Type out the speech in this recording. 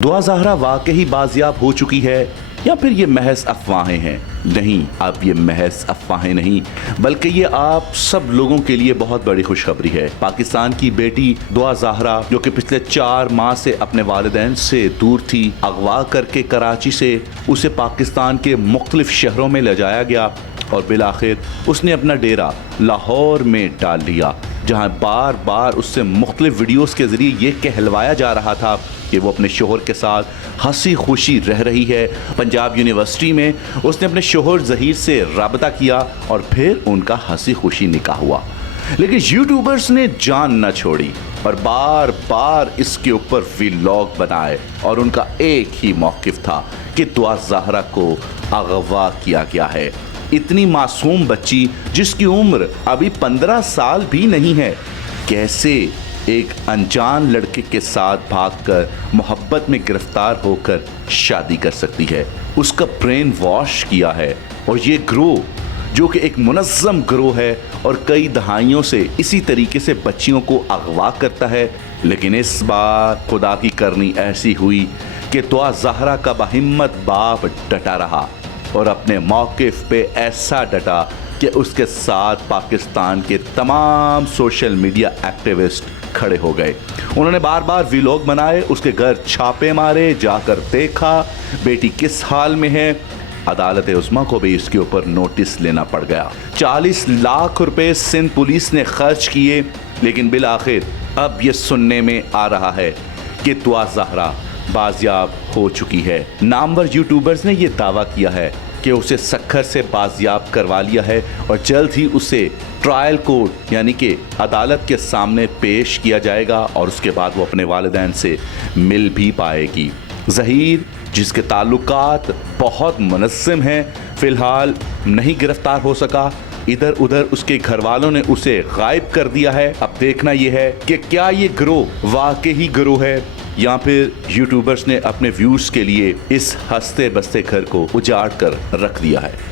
दुआ ज़हरा वाकई बाजियाब हो चुकी है या फिर ये महज अफवाहें हैं? नहीं, अब ये महज अफवाहें नहीं बल्कि ये आप सब लोगों के लिए बहुत बड़ी खुशखबरी है। पाकिस्तान की बेटी दुआ ज़हरा जो कि पिछले 4 माह से अपने वालिदैन से दूर थी, अगवा करके कराची से उसे पाकिस्तान के मुख्तलिफ शहरों में ले जाया गया और बिलाखिर उसने अपना डेरा लाहौर में डाल लिया, जहां बार बार उससे मुख्तलिफ वीडियोस के ज़रिए ये कहलवाया जा रहा था कि वो अपने शोहर के साथ हंसी खुशी रह रही है। पंजाब यूनिवर्सिटी में उसने अपने शोहर ज़हीर से राबता किया और फिर उनका हंसी खुशी निकाह हुआ। लेकिन यूट्यूबर्स ने जान न छोड़ी और बार बार इसके ऊपर व्लॉग बनाए और उनका एक ही मौक़िफ़ था कि दुआ ज़हरा को अगवा किया गया है। इतनी मासूम बच्ची जिसकी उम्र अभी 15 साल भी नहीं है, कैसे एक अनजान लड़के के साथ भागकर मोहब्बत में गिरफ्तार होकर शादी कर सकती है? उसका ब्रेन वॉश किया है और ये ग्रोह जो कि एक मुनज़्ज़म ग्रोह है और कई दहाइयों से इसी तरीके से बच्चियों को अगवा करता है। लेकिन इस बार खुदा की करनी ऐसी हुई कि दुआ ज़हरा का बहिम्मत बाप डटा रहा और अपने मौक़िफ़ पे ऐसा डटा कि उसके साथ पाकिस्तान के तमाम सोशल मीडिया एक्टिविस्ट खड़े हो गए। उन्होंने बार बार व्लॉग बनाए, उसके घर छापे मारे, जाकर देखा बेटी किस हाल में है। अदालत उस्मा को भी इसके ऊपर नोटिस लेना पड़ गया। 40 लाख रुपए सिंध पुलिस ने खर्च किए, लेकिन बिलाखिर अब ये सुनने में आ रहा है कि दुआ ज़हरा बाजियाब हो चुकी है। नामवर यूट्यूबर्स ने यह दावा किया है कि उसे सक्खर से बाजियाब करवा लिया है और जल्द ही उसे ट्रायल कोर्ट यानी कि अदालत के सामने पेश किया जाएगा और उसके बाद वो अपने वालिदैन से मिल भी पाएगी। ज़हीर जिसके ताल्लुकात बहुत मुनज़्ज़म हैं, फ़िलहाल नहीं गिरफ्तार हो सका। इधर उधर उसके घर वालों ने उसे गायब कर दिया है। अब देखना यह है कि क्या ये ग्रोह वाकई ग्रोह है या फिर यूट्यूबर्स ने अपने व्यूज़ के लिए इस हंसते बसते घर को उजाड़ कर रख दिया है।